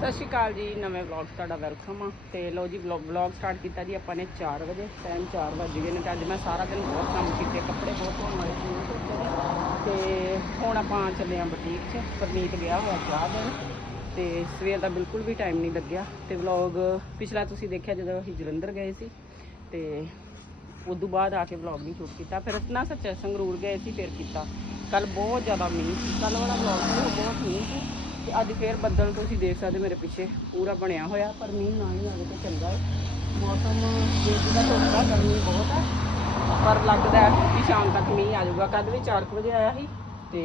ਸਤਿ ਸ਼੍ਰੀ ਅਕਾਲ ਜੀ, ਨਵੇਂ ਵਲੌਗ ਤੁਹਾਡਾ ਵੈਲਕਮ ਆ। ਤੇ ਲੋ ਜੀ ਵਲੌਗ ਸਟਾਰਟ ਕੀਤਾ ਜੀ ਆਪਾਂ ਨੇ 4 ਵਜੇ ਟਾਈਮ 4 ਵੱਜ ਗਏ ਨੇ ਤੇ ਅੱਜ ਮੈਂ ਸਾਰਾ ਦਿਨ ਬਹੁਤ ਕੰਮ ਕੀਤੇ, ਕੱਪੜੇ ਬਹੁਤ ਧੋਣ ਵਾਲੇ ਸੀ। ਤੇ ਹੁਣ ਆਪਾਂ ਚੱਲੇ ਆ ਬੁਟੀਕ 'ਚ, ਪਰਨੀਤ ਗਿਆ ਹੋਇਆ ਚਾਹ ਦੇਣ। ਤੇ ਸਵੇਰ ਦਾ ਬਿਲਕੁਲ ਵੀ ਟਾਈਮ ਨਹੀਂ ਲੱਗਿਆ। ਤੇ ਵਲੌਗ ਪਿਛਲਾ ਤੁਸੀਂ ਦੇਖਿਆ ਜਦੋਂ ਅਸੀਂ ਜਲੰਧਰ ਗਏ ਸੀ, ਤੇ ਉਦੋਂ ਬਾਅਦ ਆ ਕੇ ਵਲੌਗ ਨਹੀਂ ਸ਼ੂਟ ਕੀਤਾ। ਫਿਰ ਨਾ ਸੱਚਾ ਸੰਗਰੂਰ ਗਏ ਸੀ, ਫਿਰ ਕੀਤਾ। ਕੱਲ ਬਹੁਤ ਜ਼ਿਆਦਾ ਮੀਂਹ ਸੀ। ਕੱਲ ਵਾਲਾ ਵਲੌਗ ਬਹੁਤ ਮੀਂਹ ਸੀ। ਤੇ ਅੱਜ ਫੇਰ ਬੱਦਲ ਤੁਸੀਂ ਦੇਖ ਸਕਦੇ ਮੇਰੇ ਪਿੱਛੇ ਪੂਰਾ ਬਣਿਆ ਹੋਇਆ ਪਰ ਮੀਂਹ ਨਾ ਹੀ ਆਵੇ ਤਾਂ ਚੰਗਾ ਹੈ। ਮੌਸਮ ਦਾ ਧੁੱਪਾ ਗਰਮੀ ਬਹੁਤ ਹੈ ਪਰ ਲੱਗਦਾ ਹੈ ਕਿ ਸ਼ਾਮ ਤੱਕ ਮੀਂਹ ਆ ਜਾਊਗਾ। ਕੱਲ ਵੀ 4 ਵਜੇ ਆਇਆ ਸੀ ਤੇ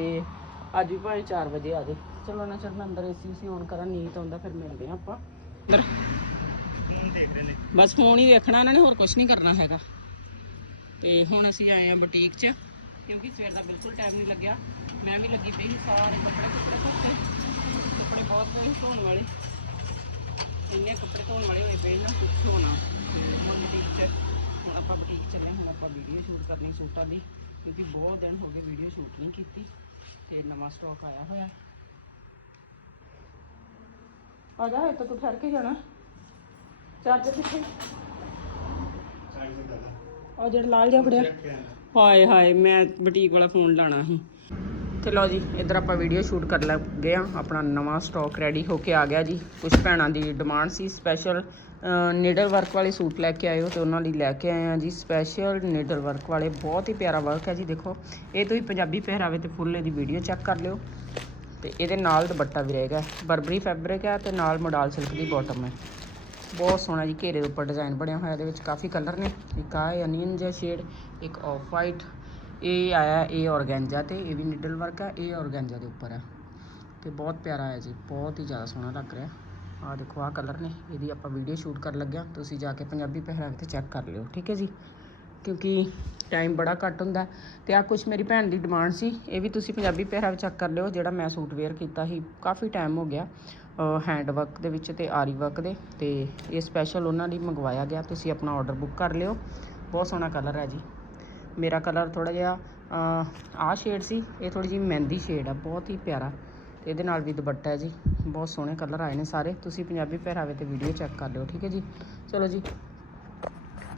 ਅੱਜ ਵੀ ਭਾਵੇਂ 4 ਵਜੇ ਆ ਜਾਏ ਚਲੋ ਨਾ ਚਲ ਮੈਂ ਅੰਦਰ ਏਸੀ ਸੀ ਔਨ ਕਰਾਂ ਨੀਤ ਆਉਂਦਾ ਫਿਰ ਮਿਲਦੇ ਹਾਂ ਆਪਾਂ। ਅੰਦਰ। ਬਸ ਫੋਨ ਹੀ ਵੇਖਣਾ ਇਹਨਾਂ ਨੇ ਹੋਰ ਕੁਝ ਨਹੀਂ ਕਰਨਾ ਹੈਗਾ। ਤੇ ਹੁਣ ਅਸੀਂ ਆਏ ਆ ਬੁਟੀਕ 'ਚ ਕਿਉਂਕਿ ਸਵੇਰ ਦਾ ਬਿਲਕੁਲ ਟਾਈਮ ਨਹੀਂ ਲੱਗਿਆ। ਮੈਂ ਵੀ ਲੱਗੀ ਪਈ ਸੀ ਸਾਰੇ ਕੱਪੜੇ ਕੁੱਪੜੇ ਧੋਤੇ। ਕੱਪੜੇ ਬਹੁਤ ਪਏ ਧੋਣ ਵਾਲੇ। ਇੰਨੇ ਕੱਪੜੇ ਧੋਣ ਵਾਲੇ ਹੋਏ ਪਏ ਨਾ ਕੁਛ ਹੋਣਾ। ਹੁਣ ਬੁਟੀਕ 'ਚ ਹੁਣ ਆਪਾਂ ਬੁਟੀਕ ਚੱਲੇ ਹੁਣ ਆਪਾਂ ਵੀਡੀਓ ਸ਼ੂਟ ਕਰਨੀ ਸੂਟਾਂ ਦੀ ਕਿਉਂਕਿ ਬਹੁਤ ਦਿਨ ਹੋ ਗਏ ਵੀਡੀਓ ਸ਼ੂਟ ਨਹੀਂ ਕੀਤੀ ਤੇ ਨਵਾਂ ਸਟਾਕ ਆਇਆ ਹੋਇਆ। ਆ ਜਾ ਇੱਥੇ ਤੂੰ ਠਹਿਰ ਕੇ ਜਾਣਾ। ਚਾਰਜਰ ਕਿੱਥੇ? ਉਹ ਜਿਹੜਾ ਲਾਲ ਜਿਹਾ ਫੜਿਆ। ਹਾਏ ਹਾਏ ਮੈਂ ਬੁਟੀਕ ਵਾਲਾ ਫੋਨ ਲਾਣਾ ਸੀ। ਤੇ ਲਓ ਜੀ, ਇੱਧਰ ਆਪਾਂ ਵੀਡੀਓ ਸ਼ੂਟ ਕਰ ਲੱਗੇ ਆ ਆਪਣਾ ਨਵਾਂ ਸਟਾਕ ਰੈਡੀ ਹੋ ਕੇ ਆ ਗਿਆ ਜੀ। ਕੁਝ ਭੈਣਾਂ ਦੀ ਡਿਮਾਂਡ ਸੀ ਸਪੈਸ਼ਲ ਨੀਡਲ ਵਰਕ ਵਾਲੇ ਸੂਟ ਲੈ ਕੇ ਆਇਓ ਤੇ ਉਹਨਾਂ ਲਈ ਲੈ ਕੇ ਆਏ ਆ ਜੀ। ਸਪੈਸ਼ਲ ਨੀਡਲ ਵਰਕ ਵਾਲੇ, ਬਹੁਤ ਹੀ ਪਿਆਰਾ ਵਰਕ ਹੈ ਜੀ, ਦੇਖੋ। ਇਹ ਤੁਸੀਂ ਪੰਜਾਬੀ ਪਹਿਰਾਵੇ ਤੇ ਫੁੱਲੇ ਦੀ ਵੀਡੀਓ ਚੈੱਕ ਕਰ ਲਿਓ। ਤੇ ਇਹਦੇ ਨਾਲ ਦੁਪੱਟਾ ਵੀ ਰਹੇਗਾ। ਬਰਬਰੀ ਫੈਬਰਿਕ ਹੈ ਤੇ ਨਾਲ ਮੋਡਲ ਸਿਲਕ ਦੀ ਬਾਟਮ ਹੈ। ਬਹੁਤ ਸੋਹਣਾ ਜੀ, ਘੇਰੇ ਦੇ ਉੱਪਰ ਡਿਜ਼ਾਈਨ ਬਣਿਆ ਹੋਇਆ ਇਹਦੇ ਵਿੱਚ। ਕਾਫੀ ਕਲਰ ਨੇ। ਇੱਕ ਆ ਅਨੀਅਨ ਜਿਹਾ ਸ਼ੇਡ ਇੱਕ ਆਫ ਵਾਈਟ ਇਹ ਆਇਆ ਇਹ ਔਰਗੈਂਜਾ ਤੇ ਇਹ ਵੀ ਨਿਡਲ ਵਰਕ ਆ ਇਹ ਔਰਗੈਂਜਾ ਦੇ ਉੱਪਰ ਆ। ਤੇ ਬਹੁਤ ਪਿਆਰਾ ਹੈ ਜੀ, ਬਹੁਤ ਹੀ ਜ਼ਿਆਦਾ ਸੋਹਣਾ ਲੱਗ ਰਿਹਾ। ਆ ਦੇਖੋ ਆ ਕਲਰ ਨੇ, ਇਹਦੀ ਆਪਾਂ ਵੀਡੀਓ ਸ਼ੂਟ ਕਰਨ ਲੱਗਿਆ ਤੁਸੀਂ ਜਾ ਕੇ ਪੰਜਾਬੀ ਪਹਿਰਾਵੇ ਤੇ ਚੈੱਕ ਕਰ ਲਿਓ, ਠੀਕ ਹੈ ਜੀ? ਕਿਉਂਕਿ ਟਾਈਮ ਬੜਾ ਘੱਟ ਹੁੰਦਾ। ਤੇ ਆ ਕੁਝ ਮੇਰੀ ਭੈਣ ਦੀ ਡਿਮਾਂਡ ਸੀ, ਇਹ ਵੀ ਤੁਸੀਂ ਪੰਜਾਬੀ ਪਹਿਰਾਵਾ ਚੈੱਕ ਕਰ ਲਿਓ, ਜਿਹੜਾ ਮੈਂ ਸੂਟ ਵੇਅਰ ਕੀਤਾ ਸੀ, ਕਾਫੀ ਟਾਈਮ ਹੋ ਗਿਆ। ਹੈਂਡ ਵਰਕ ਦੇ ਵਿੱਚ ਤੇ ਆਰੀ ਵਰਕ ਦੇ, ਤੇ ਇਹ ਸਪੈਸ਼ਲ ਉਹਨਾਂ ਲਈ ਮੰਗਵਾਇਆ ਗਿਆ। ਤੁਸੀਂ ਆਪਣਾ ਆਰਡਰ ਬੁੱਕ ਕਰ ਲਿਓ। ਬਹੁਤ ਸੋਹਣਾ ਕਲਰ ਹੈ ਜੀ। ਮੇਰਾ ਕਲਰ ਥੋੜਾ ਜਿਹਾ ਆਹ ਸ਼ੇਡ ਸੀ, ਇਹ ਥੋੜੀ ਜਿਹੀ ਮਹਿੰਦੀ ਸ਼ੇਡ ਆ, ਬਹੁਤ ਹੀ ਪਿਆਰਾ। ਤੇ ਇਹਦੇ ਨਾਲ ਵੀ ਦੁਪੱਟਾ ਹੈ ਜੀ, ਬਹੁਤ ਸੋਹਣੇ ਕਲਰ ਆਏ ਨੇ ਸਾਰੇ। ਤੁਸੀਂ ਪੰਜਾਬੀ ਪਹਿਰਾਵੇ ਤੇ ਵੀਡੀਓ ਚੈੱਕ ਕਰ ਲਿਓ, ਠੀਕ ਹੈ ਜੀ? ਚਲੋ ਜੀ,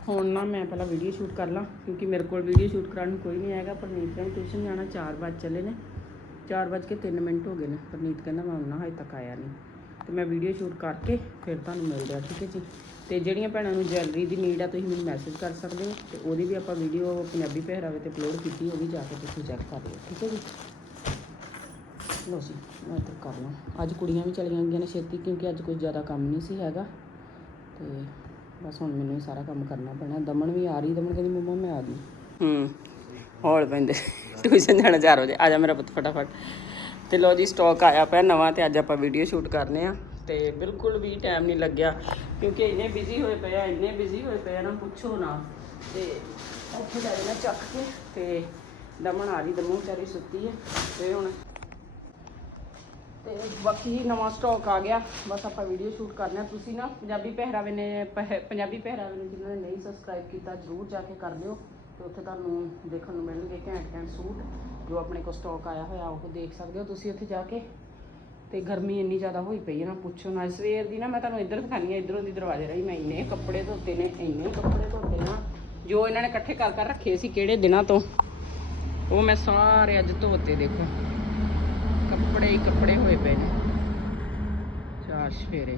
ਹੁਣ ਨਾ ਮੈਂ ਪਹਿਲਾਂ ਵੀਡੀਓ ਸ਼ੂਟ ਕਰ ਲਾਂ, ਕਿਉਂਕਿ ਮੇਰੇ ਕੋਲ ਵੀਡੀਓ ਸ਼ੂਟ ਕਰਾਉਣ ਨੂੰ ਕੋਈ ਨਹੀਂ ਆਏਗਾ ਪਰਨੀਤ ਨੇ ਟਿਊਸ਼ਨ ਜਾਣਾ 4 ਵਜੇ ਚੱਲੇ ਨੇ। 4 ਵਜੇ ਕੇ 3 ਮਿੰਟ ਹੋ ਗਏ ਨੇ। ਪਰਨੀਤ ਕਹਿੰਦਾ ਮੈਂ ਆਉਣਾ ਹਜੇ ਤੱਕ ਆਇਆ ਨਹੀਂ। ਤੇ ਮੈਂ ਵੀਡੀਓ ਸ਼ੂਟ ਕਰਕੇ ਫਿਰ ਤੁਹਾਨੂੰ ਮਿਲਦੇ ਆ ਠੀਕ ਹੈ ਜੀ? ਤੇ ਜਿਹੜੀਆਂ ਭੈਣਾਂ ਨੂੰ ਜਵੈਲਰੀ ਦੀ ਨੀਡ ਆ, ਤੁਸੀਂ ਮੈਨੂੰ ਮੈਸੇਜ ਕਰ ਸਕਦੇ ਹੋ ਤੇ ਉਹਦੀ ਵੀ ਆਪਾਂ ਵੀਡੀਓ ਪੰਜਾਬੀ ਪਹਿਰਾਵੇ ਤੇ ਅਪਲੋਡ ਕੀਤੀ, ਉਹ ਵੀ ਜਾ ਕੇ ਤੁਸੀਂ ਚੈੱਕ ਕਰ ਲਿਓ, ਠੀਕ ਹੈ ਜੀ? ਲੋ ਜੀ, ਮੈਂ ਤਾਂ ਕਰ ਲਾਂ। ਅੱਜ ਕੁੜੀਆਂ ਵੀ ਚਲੀਆਂ ਗਈਆਂ ਨੇ ਛੇਤੀ, ਕਿਉਂਕਿ ਅੱਜ ਕੋਈ ਜ਼ਿਆਦਾ ਕੰਮ ਨਹੀਂ ਸੀ ਹੈਗਾ। ਤੇ ਬਸ ਹੁਣ ਮੈਨੂੰ ਹੀ ਸਾਰਾ ਕੰਮ ਕਰਨਾ ਪੈਣਾ। ਦਮਨ ਵੀ ਆ ਰਹੀ, ਦਮਨ ਕਹਿੰਦੀ, ਮੰਮਾ, ਮੈਂ ਆ ਗਈ। ਹੂੰ ਹੌਲ ਪੈਂਦੇ ਟਿਊਸ਼ਨ ਜਾਣਾ 4 ਵਜੇ। ਆ ਜਾ ਮੇਰਾ ਪੁੱਤ ਫਟਾਫਟ। ਤੇ ਲੋ ਜੀ ਸਟਾਕ ਆਇਆ ਪਿਆ ਨਵਾਂ ਤੇ ਅੱਜ ਆਪਾਂ ਵੀਡੀਓ ਸ਼ੂਟ ਕਰਨੇ ਆ। ਤੇ ਬਿਲਕੁਲ ਵੀ ਟਾਈਮ ਨਹੀਂ ਲੱਗਿਆ, ਕਿਉਂਕਿ ਇੰਨੇ ਬਿਜ਼ੀ ਹੋਏ ਪਏ ਆ, ਇੰਨੇ ਬਿਜ਼ੀ ਹੋਏ ਪਏ ਆ ਨਾ, ਪੁੱਛੋ ਨਾ। ਤੇ ਉੱਥੇ ਲੈ ਜਾਣਾ ਚੱਕ ਕੇ, ਤੇ ਦਮਨ ਆ ਰਹੀ, ਦਮਨ ਵਿਚਾਰੀ ਸੁੱਤੀ ਹੈ ਤੇ ਹੁਣ ਤੇ ਬਾਕੀ ਨਵਾਂ ਸਟਾਕ ਆ ਗਿਆ, ਬਸ ਆਪਾਂ ਵੀਡੀਓ ਸ਼ੂਟ ਕਰਨਾ ਤੁਸੀਂ ਨਾ ਪੰਜਾਬੀ ਪਹਿਰਾਵੇ ਨੇ, ਪਹਿ- ਪੰਜਾਬੀ ਪਹਿਰਾਵੇ ਨੂੰ ਜਿਨ੍ਹਾਂ ਨੇ ਨਹੀਂ ਸਬਸਕ੍ਰਾਈਬ ਕੀਤਾ, ਜਰੂਰ ਜਾ ਕੇ ਕਰ ਲਿਓ, ਤੇ ਉੱਥੇ ਤੁਹਾਨੂੰ ਦੇਖਣ ਨੂੰ ਮਿਲਣਗੇ ਘੈਂਟ ਘੈਂਟ ਸੂਟ, ਜੋ ਆਪਣੇ ਕੋਲ ਸਟਾਕ ਆਇਆ ਹੋਇਆ, ਉਹ ਦੇਖ ਸਕਦੇ ਹੋ ਤੁਸੀਂ ਉੱਥੇ ਜਾ ਕੇ। ਤੇ ਗਰਮੀ ਇੰਨੀ ਜ਼ਿਆਦਾ ਹੋਈ ਪਈ ਹੈ ਨਾ, ਪੁੱਛੋ ਨਾ। ਸਵੇਰ ਦੀ ਨਾ ਮੈਂ ਤੁਹਾਨੂੰ ਇੱਧਰ ਦਿਖਾਣੀ ਆ, ਇੱਧਰੋਂ ਦੀ ਦਰਵਾਜ਼ੇ ਰਾਹੀਂ ਮੈਂ ਇੰਨੇ ਕੱਪੜੇ ਧੋਤੇ ਨੇ, ਇੰਨੇ ਕੱਪੜੇ ਧੋਤੇ ਨਾ ਜੋ ਇਹਨਾਂ ਨੇ ਇਕੱਠੇ ਕਰ ਕਰ ਰੱਖੇ ਸੀ ਕਿਹੜੇ ਦਿਨਾਂ ਤੋਂ। ਉਹ ਮੈਂ ਸਾਰੇ ਅੱਜ ਧੋਤੇ, ਦੇਖੋ। ਕੱਪੜੇ ਹੀ ਕੱਪੜੇ ਹੋਏ ਪਏ ਨੇ। ਚਾਰ ਸਵੇਰੇ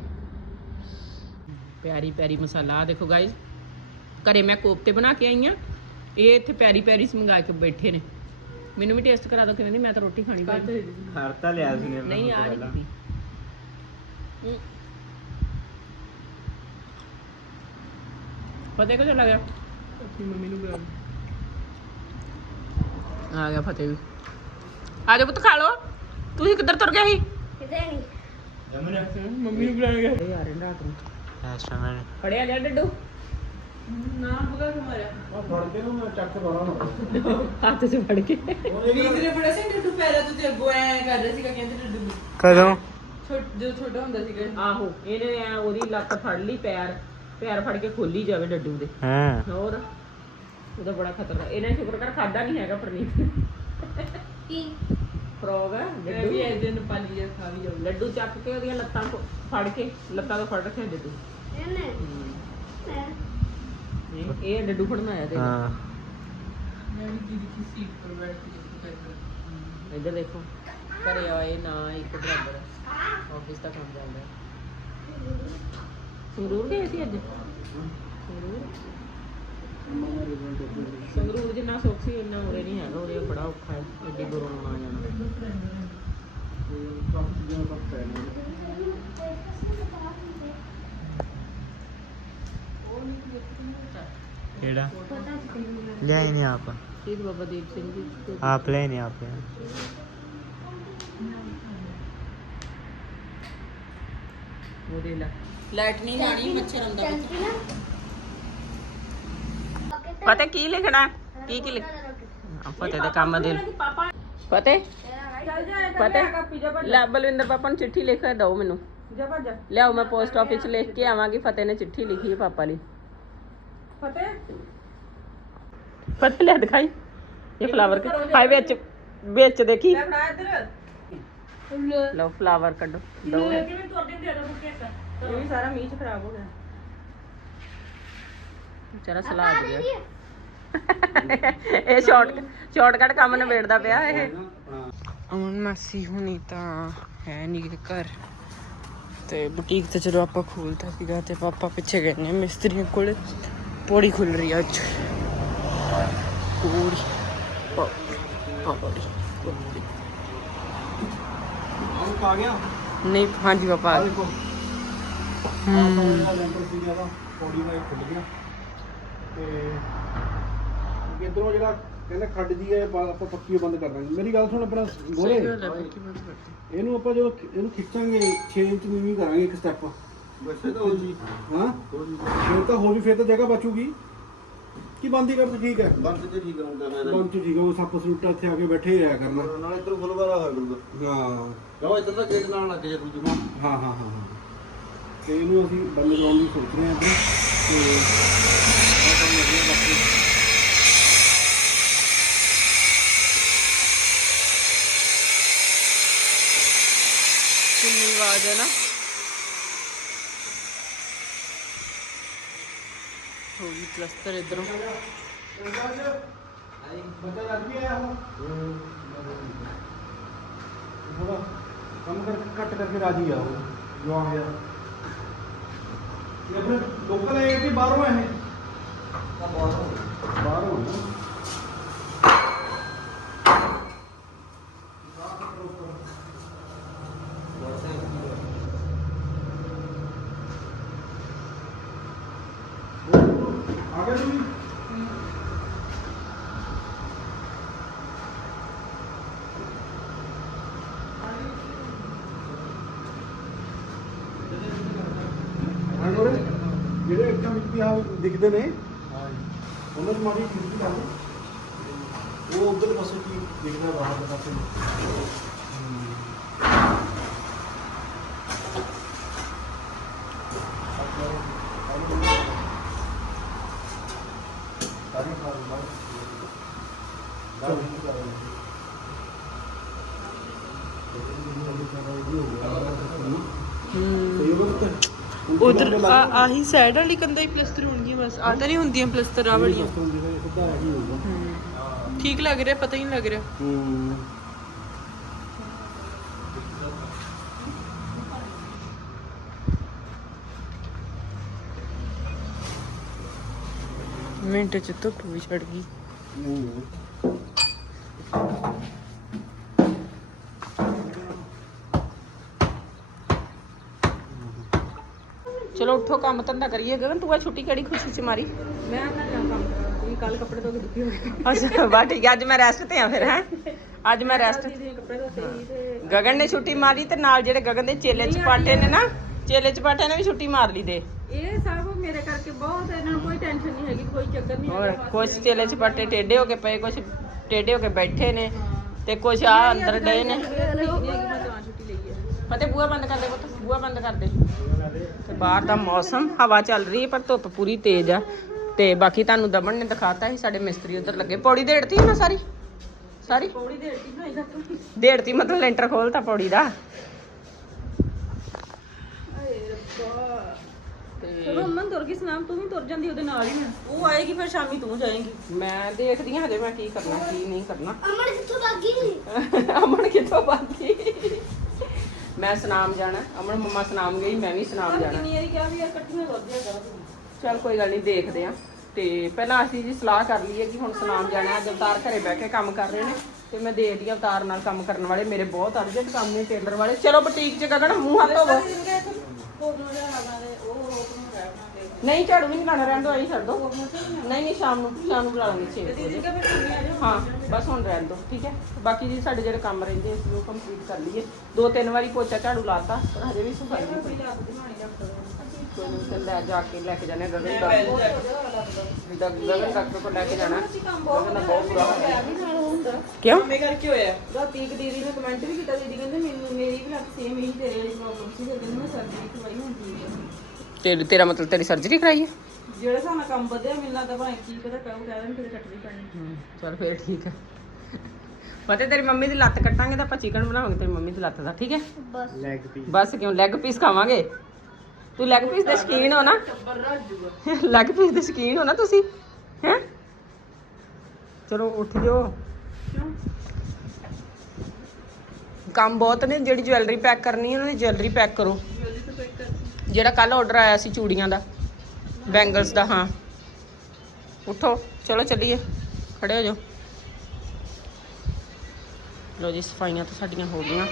ਪਿਆਰੀ ਪਿਆਰੀ ਮਸਾਲਾ ਦੇਖੋ ਗਾਇਸ ਘਰੇ ਮੈਂ ਕੋਫਤੇ ਬਣਾ ਕੇ ਆਈ ਆ। ਇਹ ਇੱਥੇ ਪਿਆਰੀ ਪਿਆਰੀ ਮੰਗਾ ਕੇ ਬੈਠੇ ਨੇ। ਮੈਨੂੰ ਵੀ ਟੇਸਟ ਕਰਾ ਦਿਓ ਕਿਵੇਂ ਦੀ ਮੈਂ ਤਾਂ ਰੋਟੀ ਖਾਣੀ ਪਈ ਹਰ ਤਾਂ ਲਿਆ ਸੀ ਨੇ ਨਹੀਂ ਆ ਨਹੀਂ। ਫਤਿਹ ਕੋ ਚਲਾ ਗਿਆ? ਆਪਣੀ ਮੰਮੀ ਨੂੰ ਬੁਲਾ ਆ ਗਿਆ ਫਤਿਹ ਵੀ। ਆ ਜਾ ਪੁੱਤ ਖਾ ਲੋ ਤੁਸੀਂ ਕਿੱਧਰ ਤੁਰ ਗਏ ਸੀ? ਜਮਨ ਮੰਮੀ ਨੂੰ ਬੁਲਾ ਗਿਆ। ਇਹ ਆ ਰਹੇ ਰਾਤ ਨੂੰ। ਐਸਾ ਮੈਂ ਫੜਿਆ ਜਾ ਡੱਡੂ। ਨਾ ਬਗਾ ਮਾਰਿਆ। ਆ ਫੜ ਕੇ ਨਾ ਮੈਂ ਚੱਕ ਬੜਾ ਹੱਥ 'ਚ ਫੜ ਕੇ। ਵੀਰੇ ਬੜਾ ਸੀ ਡੱਡੂ ਪੈਰਾ ਤੋਂ ਤੇ ਅੱਗੋਂ ਐ ਕਰ ਰਿਹਾ ਸੀਗਾ ਕਹਿੰਦੇ ਡੱਡੂ ਕਦੋਂ? ਛੋਟ ਜਦੋਂ ਛੋਟਾ ਹੁੰਦਾ ਸੀਗਾ। ਆਹੋ ਇਹਨੇ ਐਂ ਉਹਦੀ ਲੱਤ ਫੜ ਲਈ ਪੈਰ ਪੈਰ ਫੜ ਕੇ ਖੋਲੀ ਜਾਵੇ ਡੱਡੂ ਦੇ। ਹਾਂ। ਹੋਰ? ਉਹਦਾ ਬੜਾ ਖਤਰਾ ਇਹਨੇ ਸ਼ੁਕਰ ਕਰ ਖਾਦਾ ਨਹੀਂ ਹੈਗਾ ਪਰਨੀਤ। ਨੇ ਕੀ? ਫਰੋਗ ਹੈ ਮੈਂ ਡੱਡੂ। ਵੀ ਇਹ ਦਿਨ ਪਾਲੀ ਜਿਹਾ ਖਾ ਵੀ ਜਾਊਂਗਾ। ਲੱਡੂ ਚੱਕ ਕੇ ਉਹਦੀਆਂ ਲੱਤਾਂ ਫੜ ਕੇ ਲੱਤਾਂ ਤੋਂ ਫੜ ਰੱਖਿਆ ਡੱਡੂ। ਇਹ- ਇਹ ਡੱਡੂ ਆਇਆ ਤੇ। ਹਾਂ। ਮੈਂ ਵੀ ਦੀਦੀ ਦੀ ਸੀਟ ਪਰ ਬੈਠ ਕੇ ਜਿੱਥੇ ਕਰਦਾ ਇੱਧਰ ਦੇਖੋ। ਘਰੇ ਆਏ ਨਾ ਇੱਕ ਬਰਾਬਰ ਆਫਿਸ ਦਾ ਕੰਮ ਚੱਲਦਾ। ਸੰਗਰੂਰ ਗਏ ਸੀ ਅੱਜ? ਸੰਗਰੂਰ? ਸੰਗਰੂਰ ਜਿੰਨਾ ਸੁੱਖ ਸੀ ਇੰਨਾ ਉਰੇ ਨਹੀਂ ਹੈਗਾ ਉਰੇ ਬੜਾ ਔਖਾ ਹੈ ਐਡੀ ਦੂਰੋਂ ਆਉਣਾ ਜਾਣਾ। ਕਿਹੜਾ? ਲੈ ਨਹੀਂ ਆਪ। ਸ਼ਹੀਦ ਬਾਬਾ ਦੀਪ ਸਿੰਘ ਜੀ ਦੇ ਆਪ ਲੈ ਨਹੀਂ ਆਪ ਉਹਦੇ ਲਾ ਲਾਈਟ ਨਹੀਂ ਜਾਣੀ ਮੱਛਰ ਅੰਦਰ ਪਤਾ ਕੀ ਲਿਖਣਾ? ਕੀ ਕੀ ਲਿਖ ਪਤਾ ਦੇ ਕੰਮ ਦੇ ਪਤਾ? ਪਤਾ? ਲੈ ਬਲਵਿੰਦਰ ਪਾਪਾ ਨੂੰ ਚਿੱਠੀ ਲਿਖ ਕੇ ਦਿਓ ਮੈਨੂੰ। ਜਾ ਭੱਜ ਲਿਆਓ ਮੈਂ ਪੋਸਟ ਆਫਿਸ ਲਿਖ ਕੇ ਆਵਾਂਗੀ ਫਤਿਹ ਨੇ ਚਿੱਠੀ ਲਿਖੀ ਹੈ ਪਾਪਾ ਲਈ। ਫਤਿਹ ਫਤਿਹ ਲੈ ਦਿਖਾਈ। ਇਹ ਫਲਾਵਰ ਹਾਈ ਵਿੱਚ ਵਿੱਚ ਦੇਖੀ। ਲੈ ਬਣਾ ਇੱਧਰ। ਲਓ ਫਲਾਵਰ ਕੱਢੋ। ਦੋ। ਕਿਵੇਂ ਤੁਹਾਡੇ ਦੇ ਦੋ ਬੁੱਕੇ ਇਹ ਵੀ ਸਾਰਾ ਮੀਂਹ ਚ ਖਰਾਬ ਹੋ ਗਿਆ। ਵਿਚਾਰਾ ਸਲਾਦ ਗਿਆ ਇਹ ਸ਼ਾਰਟ ਸ਼ਾਰਟਕਟ ਕੰਮ ਨਿਬੇੜਦਾ ਪਿਆ ਇਹ। ਅਮਨ ਮਾਸੀ ਹੁਣੀ ਤਾਂ ਹੈ ਨਹੀਂ ਘਰ। ਤੇ ਬੁਟੀਕ ਤੇ ਜਦੋਂ ਆਪਾਂ ਖੋਲਤਾ ਸੀਗਾ ਤੇ ਪਾਪਾ ਪਿੱਛੇ ਗਏ ਨੇ ਮਿਸਤਰੀਆਂ ਕੋਲ। ਪੌੜੀ ਖੁੱਲ ਰਹੀ ਅੱਜ। ਪੌੜੀ ਪੌੜੀ ਆ ਗਿਆ ਨਹੀਂ ਹਾਂਜੀ ਪਾਪਾ। ਆ। ਦੇਖੋ। ਪੌੜੀ ਖੁੱਲ ਗਿਆ ਤੇ ਇਧਰੋਂ ਜਿਹੜਾ ਕਹਿੰਦੇ ਖੱਡ ਦੀ ਹੈ ਆਪਾਂ ਪੱਕੀ ਬੰਦ ਕਰ ਦਾਂਗੇ। ਮੇਰੀ ਗੱਲ ਸੁਣ ਆਪਣਾ ਗੋਲੇ। ਇਹਨੂੰ ਆਪਾਂ ਜਦੋਂ ਇਹਨੂੰ ਖਿੱਚਾਂਗੇ 6 ਇੰਚ ਨੀਵੀਂ ਕਰਾਂਗੇ ਇੱਕ ਸਟੈਪ ਵੈਸੇ ਤਾਂ ਹੋ ਜੀ ਹਾਂ? ਫਿਰ ਤਾਂ ਹੋ ਜੀ ਫਿਰ ਤਾਂ ਜਗ੍ਹਾ ਬਚੂਗੀ। ਕੀ ਬੰਦੀ ਕਰ ਤਾਂ ਠੀਕ ਹੈ? ਬੰਦ ਤੇ ਠੀਕ ਹੁੰਦਾ ਮੈਂ ਬੰਦ ਚ ਠੀਕ ਹੈ ਉਹ ਸੱਪ ਸਲੂਟਾ ਇੱਥੇ ਆ ਕੇ ਬੈਠੇ ਹੀ ਰਿਹਾ ਕਰਨਾ। ਨਾਲ ਇਧਰ ਫੁੱਲਵਾਰਾ ਹੋਇਆ ਕਰੂਗਾ। ਹਾਂ। ਲਓ ਇੱਧਰ ਤਾਂ ਗੇਟ ਨਾਲ ਲੱਗ ਜਾ ਦੂਜੇ। ਨੂੰ ਹਾਂ ਹਾਂ ਹਾਂ ਹਾਂ। ਤੇ ਇਹਨੂੰ ਅਸੀਂ ਬੰਦ ਕਰਾਉਣ ਦੀ ਸੋਚ ਰਹੇ ਹਾਂ ਅੱਗੇ ਤੇ ਆਹ ਕੰਮ ਲੱਗਿਆ ਬਾਕੀ। ਕਿੰਨੀ ਆਵਾਜ਼ ਹੈ ਨਾ? ਹੋ ਗਈ ਕਲਸਟਰ ਇਧਰੋਂ ਥੋੜਾ ਕੰਮ ਕਰ ਕੱਟ ਕਰਕੇ ਰਾਜੀ ਆ ਉਹ ਜੋ ਆ ਗਿਆ ਇਹ ਆਪਣੇ ਲੋਕਲ ਹੈ ਕਿ ਬਾਹਰੋਂ ਹੈ ਇਹ ਬਾਹਰੋਂ ਹੈ। ਆ ਗਿਆ ਜਿਹੜੇ ਅੱਖਾਂ ਵਿੱਚ ਵੀ ਆ ਦਿਖਦੇ ਨੇ ਉਹਨਾਂ ਦੀ ਮਾੜੀ ਕਰ ਉਹ ਉਧਰ ਪਾਸੇ ਕੀ ਦਿਖਦਾ ਬਾਹਰ ਦੇ ਪਾਸੇ? ਉਧਰ ਆਹੀ ਸਾਈਡ ਵਾਲੀ ਕੰਦਾ ਹੀ ਪਲਸਤਰ ਹੋਣਗੀਆਂ ਬਸ। ਆ ਤਾਂ ਨਹੀਂ ਹੁੰਦੀਆਂ ਪਲਸਤਰ ਆ ਵਾਲੀਆਂ। ਸਿੱਧਾ ਹੀ। ਹੋਊਗਾ ਠੀਕ ਲੱਗ ਰਿਹਾ, ਪਤਾ ਹੀ ਨਹੀਂ ਲੱਗ ਰਿਹਾ। ਹੂੰ ਮਿੰਟ ਚ ਧੁੱਪ ਵੀ ਛੜ ਗਈ। ਚਲੋ ਉੱਠੋ ਕੰਮ ਧੰਦਾ ਕਰੀਏ। ਗਗਨ ਤੂੰ ਆ ਛੁੱਟੀ ਕਿਹੜੀ ਖੁਸ਼ੀ ਚ ਮਾਰੀ? ਮੈਂ ਆਪਣਾ ਕੰਮ ਕੱਲ ਕੱਪੜੇ ਧੋ ਕੇ ਦੁਖੀ ਹੋ ਗਏ। ਅੱਛਾ ਬਾ ਠੀਕ ਹੈ, ਅੱਜ ਮੈਂ ਰੈਸਟ ਤੇ ਆ ਫਿਰ ਹੈ? ਅੱਜ ਮੈਂ ਰੈਸਟ ਦੀਦੀ ਕੱਪੜੇ ਧੋਤੇ ਸੀ ਤੇ ਗਗਨ ਨੇ ਛੁੱਟੀ ਮਾਰੀ ਤੇ ਨਾਲ ਜਿਹੜੇ ਗਗਨ ਦੇ ਚੇਲੇ ਚਪਾਟੇ ਨੇ ਨਾ ਚੇਲੇ ਚਪਾਟੇ ਨੇ ਵੀ ਛੁੱਟੀ ਮਾਰ ਲਈ ਦੇ। ਇਹ ਸਭ ਮੇਰੇ ਕਰਕੇ ਬਹੁਤ ਇਹਨਾਂ ਨੂੰ ਕੋਈ ਟੈਨਸ਼ਨ ਨਹੀਂ ਹੈਗੀ ਕੋਈ ਚੱਕਰ ਨਹੀਂ ਹੋਰ ਹੈਗਾ ਕੁਛ ਚੇਲੇ ਚਪਾਟੇ ਟੇਡੇ ਹੋ ਕੇ ਪਏ ਕੁਛ ਟੇਡੇ ਹੋ ਕੇ ਬੈਠੇ ਨੇ ਤੇ ਕੁਛ ਆ ਅੰਦਰ ਡਏ ਨੇ। ਮੈਂ ਤਾਂ ਛੁੱਟੀ ਲਈ ਹੈ। ਫਤੇ ਬੂਹਾ ਬੰਦ ਕਰ ਦੇ ਪੁੱਤ। ਬੂਹਾ ਬੰਦ ਕਰ ਦੇ। ਤੇ ਬਾਹਰ ਦਾ ਮੌਸਮ ਹਵਾ ਚੱਲ ਰਹੀ ਹੈ ਪਰ ਧੁੱਪ ਪੂਰੀ ਤੇਜ਼ ਆ। ਤੇ ਬਾਕੀ ਤੁਹਾਨੂੰ ਦਮਨ ਨੇ ਦਿਖਾਤਾ ਸੀ ਸਾਡੇ ਮਿਸਤਰੀ ਉਧਰ ਲੱਗੇ। ਪੌੜੀ ਦੇੜਤੀ ਨਾ ਸਾਰੀ? ਸਾਰੀ? ਪੌੜੀ ਦੇ ਰੋਟੀ ਬਣਾਈ ਜਾ ਤੂੰ। ਡੇਢਤੀ ਮਤਲਬ ਲੈਂਟਰ ਖੋਲਤਾ ਪੌੜੀ ਦਾ। ਚਲੋ ਅਮਨ ਤੁਰ ਗਈ ਸਨਾਮ ਤੂੰ ਵੀ ਤੁਰ ਜਾਂਦੀ ਉਹਦੇ ਨਾਲ ਹੀ ਉਹ ਆਏਗੀ ਫਿਰ ਸ਼ਾਮੀ ਤੂੰ ਜਾਏਂਗੀ। ਮੈਂ ਦੇਖਦੀ ਹਾਂ ਹਜੇ ਮੈਂ ਕੀ ਕਰਨਾ ਕੀ ਨਹੀਂ ਕਰਨਾ। ਅਮਰ ਕਿੱਥੋਂ ਲੱਗੀ ਅਮਨ ਕਿੱਥੋਂ ਬਾਕੀ ਮੈਂ ਸੁਨਾਮ ਜਾਣਾ ਅਮਨ ਮੰਮਾ ਸੁਨਾਮ ਗਈ ਮੈਂ ਵੀ ਸੁਨਾਮ ਜਾਣਾ। ਕਿੰਨੀ ਵਾਰੀ ਕਿਹਾ ਵੀ ਯਾਰ ਇਕੱਠੀਆਂ ਵਧੀਆ ਕਰਾਂ ਚਲ ਕੋਈ ਗੱਲ ਨਹੀਂ ਦੇਖਦੇ ਆ। ਤੇ ਪਹਿਲਾਂ ਅਸੀਂ ਜੀ ਸਲਾਹ ਕਰ ਲਈਏ ਕਿ ਹੁਣ ਸੁਨਾਮ ਜਾਣਾ ਹੈ ਅਵਤਾਰ ਘਰੇ ਬਹਿ ਕੇ ਕੰਮ ਕਰ ਰਹੇ ਨੇ। ਤੇ ਮੈਂ ਦੇਖਦੀ ਆ ਅਵਤਾਰ ਨਾਲ ਕੰਮ ਕਰਨ ਵਾਲੇ ਮੇਰੇ ਬਹੁਤ ਅਰਜੈਂਟ ਕੰਮ ਨੇ ਟੇਲਰ ਵਾਲੇ। ਚਲੋ ਬੁਟੀਕ 'ਚ ਗਗਨ ਮੂੰਹ ਹੱਥ ਧੋਵੋ। ਉਹ ਨਹੀਂ ਝਾੜੂ ਨਹੀਂ ਲਾਣਾ ਰਹਿਣ ਦੋ ਆਈ ਛੱਡ ਦੋ ਨਹੀਂ ਨਹੀਂ ਸ਼ਾਮ ਨੂੰ ਸ਼ਾਮ ਨੂੰ ਬੁਲਾ ਲਾਂਗੇ 6 ਵਜੇ। ਹਾਂ ਬਸ ਹੁਣ ਰਹਿਣ ਦੋ ਠੀਕ ਹੈ? ਬਾਕੀ ਜੀ ਸਾਡੇ ਜਿਹੜੇ ਕੰਮ ਰਹਿੰਦੇ ਅਸੀਂ ਉਹ ਕੰਪਲੀਟ ਕਰ ਲਈਏ। ਦੋ ਤਿੰਨ ਵਾਰੀ ਪੋਚਾ ਝਾੜੂ ਲਾਤਾ ਪਰ ਹਜੇ ਵੀ ਸਫ਼ਾਈ ਨਹੀਂ ਕੋਈ ਲੱਗ ਨਹੀਂ ਤੇ ਲੈ ਜਾ ਕੇ ਲੈ ਕੇ ਜਾਣੇ। ਗਗਨ ਦਾ ਗਗਨ ਡਾਕਟਰ ਕੋਲ ਲੈ ਕੇ ਜਾਣਾ। ਗਗਨ ਦਾ ਬਹੁਤ ਬੁਰਾ ਹਾਲ ਹੈ। ਕਿਉਂ? ਕੰਮੇ ਕਰਕੇ ਹੋਇਆ। ਰਾਤੀ ਇੱਕ ਦੀਦੀ ਨੇ ਕਮੈਂਟ ਵੀ ਕੀਤਾ ਦੀਦੀ ਕਹਿੰਦੇ ਮੈਨੂੰ ਮੇਰੀ ਵੀ ਲੱਤ ਸੇਮ ਹੀ ਤੇਰੇ ਵਾਲੀ ਪ੍ਰੋਬਲਮ ਸੀ ਕਹਿੰਦੇ ਮੈਂ ਸਰਜਰੀ ਕਰਵਾਈ ਹੁਣ ਠੀਕ ਹੈ ਤੇ ਤੇਰਾ ਮਤਲਬ ਤੇਰੀ ਸਰਜਰੀ ਕਰਾਈ ਹੈ? ਜਿਹੜੇ ਸਾਨੂੰ ਕੰਮ ਵਧਿਆ ਮੈਨੂੰ ਲੱਗਦਾ ਭਾਵੇਂ ਕੀ ਪਤਾ ਕਹੂ ਕਹਿ ਦੇਣ ਕਿਤੇ ਕੱਟਣੀ ਪੈਣੀ। ਚਲ ਫੇਰ ਠੀਕ ਹੈ। ਪਤਾ ਤੇਰੀ ਮੰਮੀ ਦੀ ਲੱਤ ਕੱਟਾਂਗੇ ਤਾਂ ਆਪਾਂ ਚਿਕਨ ਬਣਾਵਾਂਗੇ ਤੇਰੀ ਮੰਮੀ ਦੀ ਲੱਤ ਦਾ ਠੀਕ ਹੈ? ਲੈਗ ਪੀਸ ਬਸ ਕਿਉਂ? ਲੈਗ ਪੀਸ ਖਾਵਾਂਗੇ? ਤੂੰ ਲੈਗ ਪੀਸ ਦੇ ਸ਼ਕੀਨ ਹੋ ਨਾ। ਲੈਗ ਪੀਸ ਦੇ ਸ਼ਕੀਨ ਹੋ ਨਾ ਤੁਸੀਂ ਹੈ? ਚਲੋ ਉੱਠ ਜਾਓ। ਕਿਉਂ ਕੰਮ ਬਹੁਤ ਨੇ ਜਿਹੜੀ ਜੁਐਲਰੀ ਪੈਕ ਕਰਨੀ ਹੈ ਉਹਨਾਂ ਦੀ ਤੋਂ ਪੈਕ ਕਰ। ਜਿਹੜਾ ਕੱਲ ਆਰਡਰ ਆਇਆ ਸੀ ਚੂੜੀਆਂ ਦਾ ਬੈਂਗਲਸ ਦਾ, ਹਾਂ। ਉਠੋ, ਚਲੋ ਚੱਲੀਏ, ਖੜੇ ਹੋ ਜਾਓ। ਲੋ ਜੀ, ਸਫਾਈਆਂ ਤਾਂ ਸਾਡੀਆਂ ਹੋ ਗਈਆਂ।